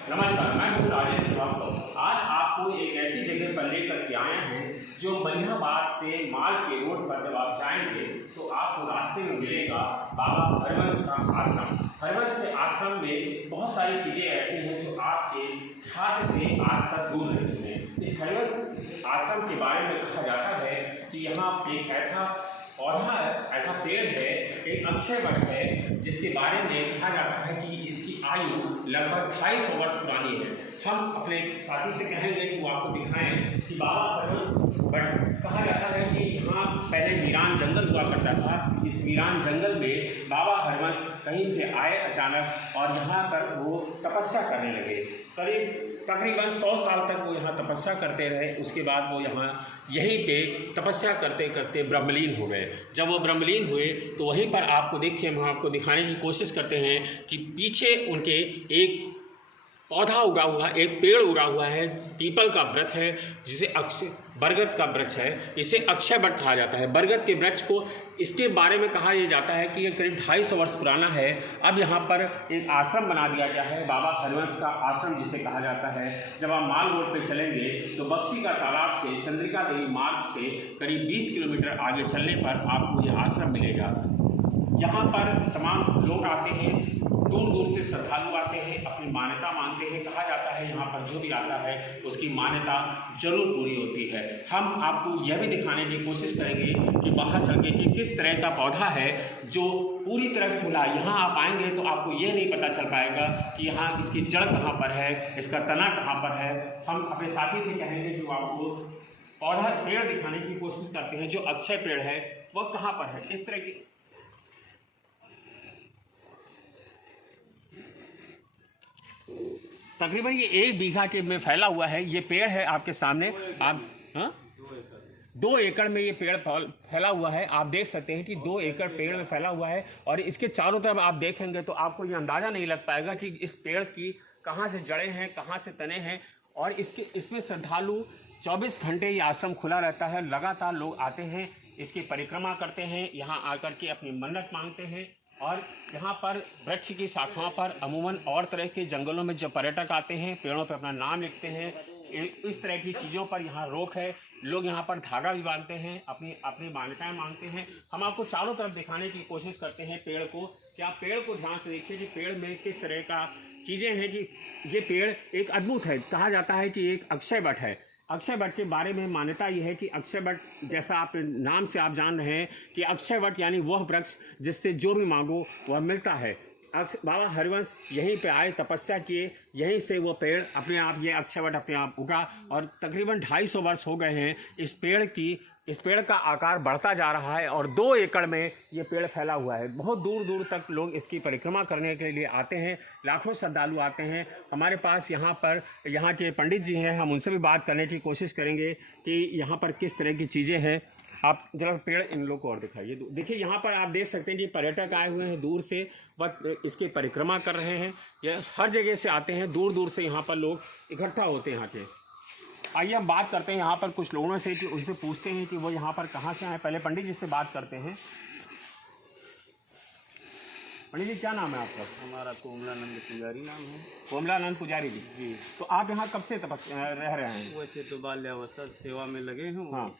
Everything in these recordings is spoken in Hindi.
नमस्कार, मैं हूँ राजेश श्रीवास्तव। आज आपको एक ऐसी जगह पर लेकर के आए हैं जो मलिहाबाद से माल के रोड पर जब आप जाएंगे तो आपको रास्ते में मिलेगा बाबा हरवंश का आश्रम। हरवंश के आश्रम में बहुत सारी चीज़ें ऐसी हैं जो आपके ख्याल से आज तक दूर रही हैं। इस हरवंश आश्रम के बारे में कहा जाता है कि यहाँ एक ऐसा पौधा है, ऐसा पेड़ है, एक अक्षय वट है, जिसके बारे में कहा जाता है कि इसकी आयु लगभग 250 वर्ष पुरानी है। हम अपने साथी से कहेंगे कि वो आपको दिखाएं कि बाबा हरवंश वट कहा जाता है कि यहाँ पहले वीरान जंगल हुआ करता था। इस वीरान जंगल में बाबा हरवंश कहीं से आए अचानक और यहाँ पर वो तपस्या करने लगे। तकरीबन 100 साल तक वो यहाँ तपस्या करते रहे। उसके बाद वो यहाँ यहीं पे तपस्या करते करते ब्रह्मलीन हो गए। जब वो ब्रह्मलीन हुए तो वहीं पर आपको देखिए, हम आपको दिखाने की कोशिश करते हैं कि पीछे उनके एक पौधा उगा हुआ, एक पेड़ उगा हुआ है, पीपल का वृक्ष है, जिसे अक्षय बरगद का वृक्ष है, इसे अक्षय वट कहा जाता है। बरगद के वृक्ष को इसके बारे में कहा यह जाता है कि ये करीब 250 वर्ष पुराना है। अब यहाँ पर एक आश्रम बना दिया गया है, बाबा हरवंश का आश्रम जिसे कहा जाता है। जब आप माल रोड पे चलेंगे तो बक्सी का तालाब से चंद्रिका देवी मार्ग से करीब 20 किलोमीटर आगे चलने पर आपको ये आश्रम मिलेगा। यहाँ पर तमाम लोग आते हैं, दूर दूर से श्रद्धालु आते हैं, अपनी मान्यता मानते हैं। कहा जाता है यहाँ पर जो भी आता है उसकी मान्यता जरूर पूरी होती है। हम आपको यह भी दिखाने की कोशिश करेंगे कि बाहर चल के कि किस तरह का पौधा है जो पूरी तरह से मिला। यहाँ आप आएंगे तो आपको ये नहीं पता चल पाएगा कि यहाँ इसकी जड़ कहाँ पर है, इसका तना कहाँ पर है। हम अपने साथी से कहेंगे कि वो आपको पौधा पेड़ दिखाने की कोशिश करते हैं। जो अक्षय पेड़ है वह कहाँ पर है, इस तरह की तकरीबन ये 1 बीघा के में फैला हुआ है। ये पेड़ है आपके सामने, आप 2 एकड़ में ये पेड़ फैला हुआ है। आप देख सकते हैं कि 2 एकड़ पेड़ में फैला हुआ है और इसके चारों तरफ आप देखेंगे तो आपको ये अंदाज़ा नहीं लग पाएगा कि इस पेड़ की कहाँ से जड़ें हैं, कहाँ से तने हैं। और इसमें श्रद्धालु 24 घंटे ये आश्रम खुला रहता है। लगातार लोग आते हैं, इसकी परिक्रमा करते हैं, यहाँ आकर के अपनी मन्नत मांगते हैं। और यहाँ पर वृक्ष की शाखाओं पर अमूमन और तरह के जंगलों में जब पर्यटक आते हैं, पेड़ों पर अपना नाम लिखते हैं। इस तरह की चीज़ों पर यहाँ रोक है। लोग यहाँ पर धागा भी बांधते हैं, अपनी मान्यताएं मांगते हैं। हम आपको चारों तरफ दिखाने की कोशिश करते हैं पेड़ को। क्या पेड़ को ध्यान से देखिए कि पेड़ में किस तरह का चीज़ें हैं। कि ये पेड़ एक अद्भुत है। कहा जाता है कि एक अक्षय वट है। अक्षय वट के बारे में मान्यता ये है कि अक्षय वट, जैसा आप नाम से आप जान रहे हैं कि अक्षय वट यानी वह वृक्ष जिससे जो भी मांगो वह मिलता है। बाबा हरवंश यहीं पे आए, तपस्या किए, यहीं से वो पेड़ अपने आप, ये अक्षय वट अपने आप उगा और तकरीबन 250 वर्ष हो गए हैं। इस पेड़ का आकार बढ़ता जा रहा है और 2 एकड़ में ये पेड़ फैला हुआ है। बहुत दूर दूर तक लोग इसकी परिक्रमा करने के लिए आते हैं, लाखों श्रद्धालु आते हैं। हमारे पास यहाँ के पंडित जी हैं, हम उनसे भी बात करने की कोशिश करेंगे कि यहाँ पर किस तरह की चीज़ें हैं। आप जरा पेड़ इन लोग को और दिखाइए। देखिए यहाँ पर आप देख सकते हैं कि पर्यटक आए हुए हैं दूर से, वह इसकी परिक्रमा कर रहे हैं। यह हर जगह से आते हैं, दूर दूर से यहाँ पर लोग इकट्ठा होते हैं यहाँ के। आइए हम बात करते हैं यहाँ पर कुछ लोगों से कि उनसे पूछते हैं कि वो यहाँ पर कहाँ से आए। पहले पंडित जी से बात करते हैं। पंडित जी क्या नाम है आपका? हमारा कोमलानंद पुजारी नाम है। कोमलानंद पुजारी जी। जी। तो आप यहाँ कब से रह रहे हैं? वैसे तो बाल्यावस्था सेवा में लगे हैं। हाँ।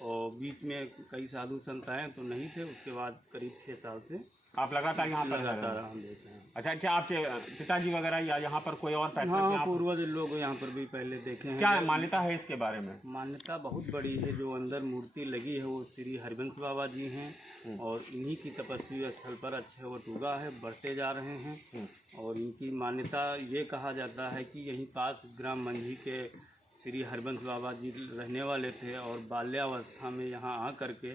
और बीच में कई साधु संत आए तो नहीं थे, उसके बाद करीब 6 साल से आप लगातार यहाँ पर लगातार हम देते हैं। अच्छा, क्या आपके पिताजी वगैरह या यहाँ पर कोई और पैतृक? हाँ, पूर्वज लोग यहाँ पर भी पहले देखे हैं। क्या मान्यता है इसके बारे में? मान्यता बहुत बड़ी है। जो अंदर मूर्ति लगी है वो श्री हरवंश बाबा जी हैं और इन्हीं की तपस्वी स्थल पर अक्षय वट उगा है, बढ़ते जा रहे हैं। और इनकी मान्यता ये कहा जाता है कि यहीं पास ग्राम मंझी के श्री हरवंश बाबा जी रहने वाले थे और बाल्यावस्था में यहाँ आ करके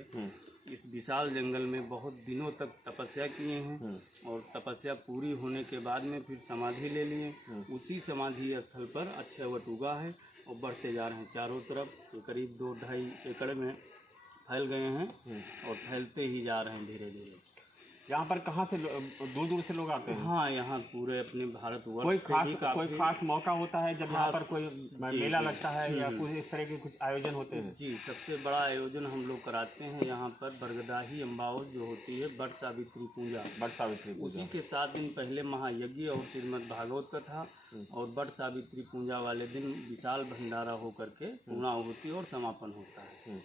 इस विशाल जंगल में बहुत दिनों तक तपस्या किए हैं और तपस्या पूरी होने के बाद में फिर समाधि ले लिए। उसी समाधि स्थल पर अक्षय वट उगा है और बढ़ते जा रहे हैं चारों तरफ। तो करीब 2-2.5 एकड़ में फैल गए हैं और फैलते ही जा रहे हैं धीरे धीरे। यहाँ पर कहाँ से दूर दूर से लोग आते हैं? हाँ, यहाँ पूरे अपने भारतवर्ष कोई से ही कोई खास मौका होता है जब यहाँ पर कोई मेला जी। लगता है या कुछ इस तरह के कुछ आयोजन होते हैं? जी, सबसे बड़ा आयोजन हम लोग कराते हैं यहाँ पर बरगदाही अम्बाओ जो होती है बट सावित्री पूजा। बट सावित्री पूजा उसी के 7 दिन पहले महायज्ञ और श्रीमद् भागवत कथा और बट सावित्री पूजा वाले दिन विशाल भंडारा हो करके पूर्णाहुति और समापन होता है।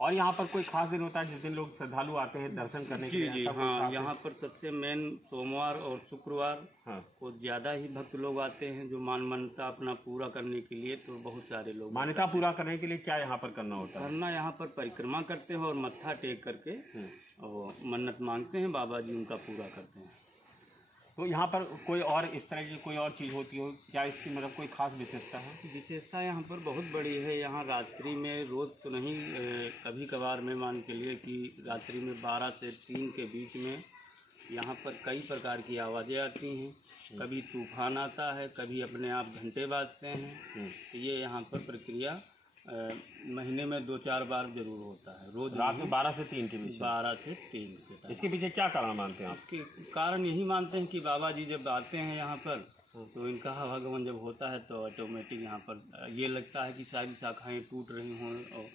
और यहाँ पर कोई खास दिन होता है जिस दिन लोग श्रद्धालु आते हैं दर्शन करने के लिए? जी ऐसा कोई हाँ, खास यहाँ पर सबसे मेन सोमवार और शुक्रवार हाँ। को ज़्यादा ही भक्त लोग आते हैं जो मान्यता अपना पूरा करने के लिए। तो बहुत सारे लोग मान्यता पूरा करने के लिए क्या यहाँ पर करना होता है? करना यहाँ पर परिक्रमा करते हैं और मत्था टेक करके और मन्नत मांगते हैं, बाबा जी उनका पूरा करते हैं। तो यहाँ पर कोई और इस तरह की कोई और चीज़ होती हो क्या? इसकी मतलब कोई खास विशेषता है? विशेषता यहाँ पर बहुत बड़ी है। यहाँ रात्रि में रोज़ तो नहीं, कभी कभार में मान के लिए कि रात्रि में 12 से 3 के बीच में यहाँ पर कई प्रकार की आवाज़ें आती हैं। कभी तूफान आता है, कभी अपने आप घंटे बाजते हैं। तो ये यहाँ पर प्रक्रिया महीने में 2-4 बार जरूर होता है। रोज़ रात में 12 से 3 के बीच? 12 से 3 के टाइम। इसके पीछे क्या कारण मानते हैं आप? इसके कारण यही मानते हैं कि बाबा जी जब आते हैं यहाँ पर तो इनका आवागमन जब होता है तो ऑटोमेटिक यहाँ पर ये लगता है कि सारी शाखाएं टूट रही हों और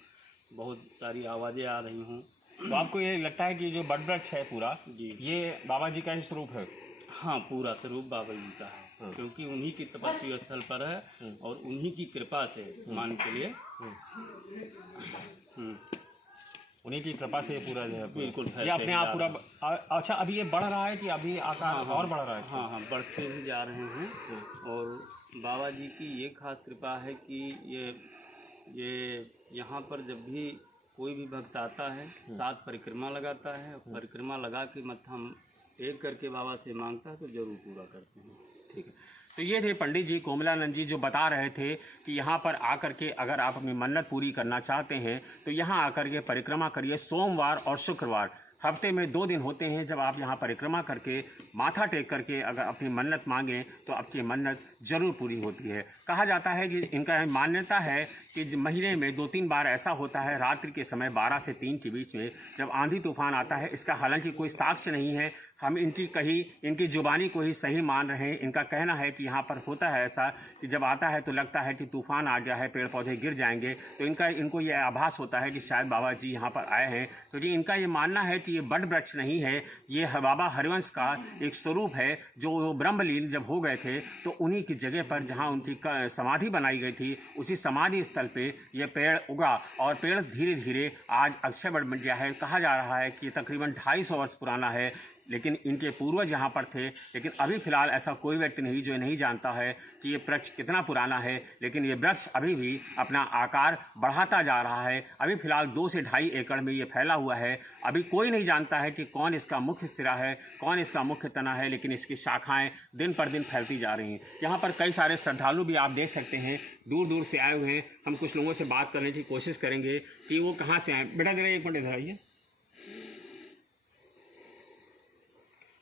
बहुत सारी आवाज़ें आ रही हों। तो आपको ये लगता है कि जो बट वृक्ष है पूरा जी, ये बाबा जी का ही स्वरूप है? हाँ, पूरा स्वरूप बाबा जी का है। क्योंकि उन्हीं की तपस्वी स्थल पर है और उन्हीं की कृपा से मान के लिए उन्हीं की कृपा से ये पूरा जो है बिल्कुल ये अपने आप पूरा अच्छा अभी ये बढ़ रहा है कि अभी आकार और बढ़ रहा है? हाँ हाँ, बढ़ते ही जा रहे हैं। और बाबा जी की ये खास कृपा है कि ये यहाँ पर जब भी कोई भी भक्त आता है 7 परिक्रमा लगाता है। परिक्रमा लगा के मत्था टेक करके बाबा से मांगता है तो जरूर पूरा करते हैं। ठीक है। तो ये थे पंडित जी कोमलानंद जी जो बता रहे थे कि यहाँ पर आकर के अगर आप अपनी मन्नत पूरी करना चाहते हैं तो यहाँ आकर के परिक्रमा करिए। सोमवार और शुक्रवार हफ्ते में 2 दिन होते हैं जब आप यहाँ परिक्रमा करके माथा टेक करके अगर अपनी मन्नत मांगें तो आपकी मन्नत ज़रूर पूरी होती है। कहा जाता है कि इनका मान्यता है कि महीने में 2-3 बार ऐसा होता है रात्रि के समय 12 से 3 के बीच में जब आंधी तूफान आता है। इसका हालांकि कोई साक्ष्य नहीं है, हम इनकी जुबानी को ही सही मान रहे हैं। इनका कहना है कि यहाँ पर होता है ऐसा कि जब आता है तो लगता है कि तूफान आ गया है, पेड़ पौधे गिर जाएंगे। तो इनको ये आभास होता है कि शायद बाबा जी यहाँ पर आए हैं। तो जी इनका ये मानना है कि ये बट वृक्ष नहीं है, ये बाबा हरिवंश का एक स्वरूप है जो ब्रह्मलीन जब हो गए थे तो उन्हीं की जगह पर जहाँ उनकी समाधि बनाई गई थी उसी समाधि स्थल पे ये पेड़ उगा और पेड़ धीरे धीरे आज अक्षय वट बन गया है। कहा जा रहा है कि तकरीबन 250 वर्ष पुराना है, लेकिन इनके पूर्वज यहाँ पर थे। लेकिन अभी फ़िलहाल ऐसा कोई व्यक्ति नहीं जो नहीं जानता है कि ये वृक्ष कितना पुराना है। लेकिन ये वृक्ष अभी भी अपना आकार बढ़ाता जा रहा है। अभी फ़िलहाल 2 से 2.5 एकड़ में ये फैला हुआ है। अभी कोई नहीं जानता है कि कौन इसका मुख्य सिरा है, कौन इसका मुख्य तना है, लेकिन इसकी शाखाएँ दिन पर दिन फैलती जा रही हैं। यहाँ पर कई सारे श्रद्धालु भी आप देख सकते हैं दूर दूर से आए हुए हैं। हम कुछ लोगों से बात करने की कोशिश करेंगे कि वो कहाँ से आए। बेटा जरा 1 मिनट इधर आइए।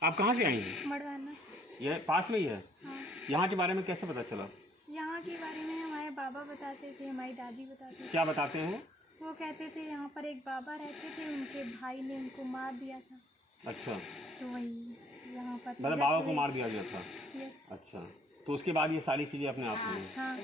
आप कहाँ से आई हैं? मड़वाना। ये पास में ही है? हाँ। यहाँ के बारे में कैसे पता चला? यहाँ के बारे में हमारे बाबा बताते थे, हमारी दादी बताती थी। क्या बताते हैं? वो कहते थे यहाँ पर एक बाबा रहते थे, उनके भाई ने उनको मार दिया था। अच्छा, तो वही यहाँ पर मतलब बाबा को मार दिया गया था? यस। अच्छा, तो उसके बाद ये सारी चीज़ें अपने आप में? हाँ।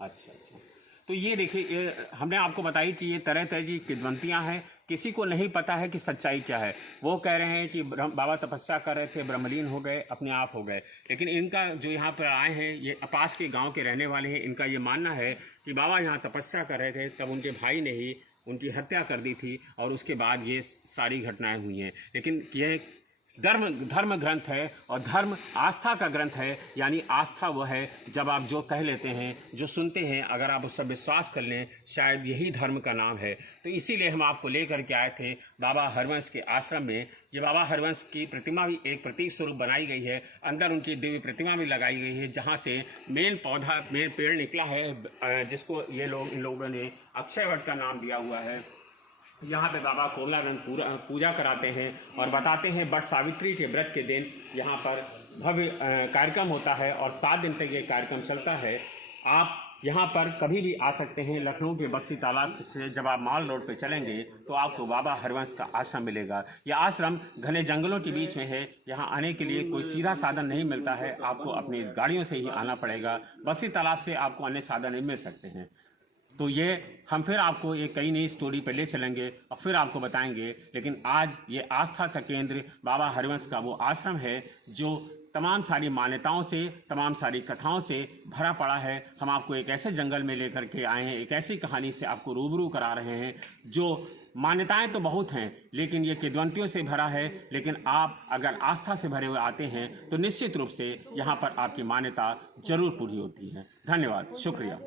अच्छा अच्छा। तो ये देखिए हमने आपको बताई कि ये तरह तरह की किद्वंतियाँ हैं। किसी को नहीं पता है कि सच्चाई क्या है। वो कह रहे हैं कि बाबा तपस्या कर रहे थे, ब्रह्मलीन हो गए, अपने आप हो गए। लेकिन इनका जो यहाँ पर आए हैं ये पास के गांव के रहने वाले हैं। इनका ये मानना है कि बाबा यहाँ तपस्या कर रहे थे तब उनके भाई ने ही उनकी हत्या कर दी थी और उसके बाद ये सारी घटनाएँ हुई हैं। लेकिन ये धर्म ग्रंथ है और धर्म आस्था का ग्रंथ है। यानी आस्था वो है जब आप जो कह लेते हैं, जो सुनते हैं, अगर आप उस पर विश्वास कर लें, शायद यही धर्म का नाम है। तो इसीलिए हम आपको लेकर के आए थे बाबा हरिवंश के आश्रम में। ये बाबा हरिवंश की प्रतिमा भी एक प्रतीक स्वरूप बनाई गई है। अंदर उनकी दिव्य प्रतिमा भी लगाई गई है जहाँ से मेन पेड़ निकला है जिसको इन लोगों ने अक्षय वट का नाम दिया हुआ है। यहाँ पे बाबा कोमलानंद पूजा कराते हैं और बताते हैं बट सावित्री के व्रत के दिन यहाँ पर भव्य कार्यक्रम होता है और 7 दिन तक ये कार्यक्रम चलता है। आप यहाँ पर कभी भी आ सकते हैं। लखनऊ के बक्सी तालाब से जब आप माल रोड पे चलेंगे तो आपको बाबा हरवंश का आश्रम मिलेगा। यह आश्रम घने जंगलों के बीच में है। यहाँ आने के लिए कोई सीधा साधन नहीं मिलता है, आपको अपनी गाड़ियों से ही आना पड़ेगा। बक्सी तालाब से आपको अन्य साधन नहीं मिल सकते हैं। तो ये हम फिर आपको एक कई नई स्टोरी पे ले चलेंगे और फिर आपको बताएंगे। लेकिन आज ये आस्था का केंद्र बाबा हरवंश का वो आश्रम है जो तमाम सारी मान्यताओं से, तमाम सारी कथाओं से भरा पड़ा है। हम आपको एक ऐसे जंगल में लेकर के आए हैं, एक ऐसी कहानी से आपको रूबरू करा रहे हैं जो मान्यताएं तो बहुत हैं लेकिन ये किंवदंतियों से भरा है। लेकिन आप अगर आस्था से भरे हुए आते हैं तो निश्चित रूप से यहाँ पर आपकी मान्यता जरूर पूरी होती है। धन्यवाद, शुक्रिया।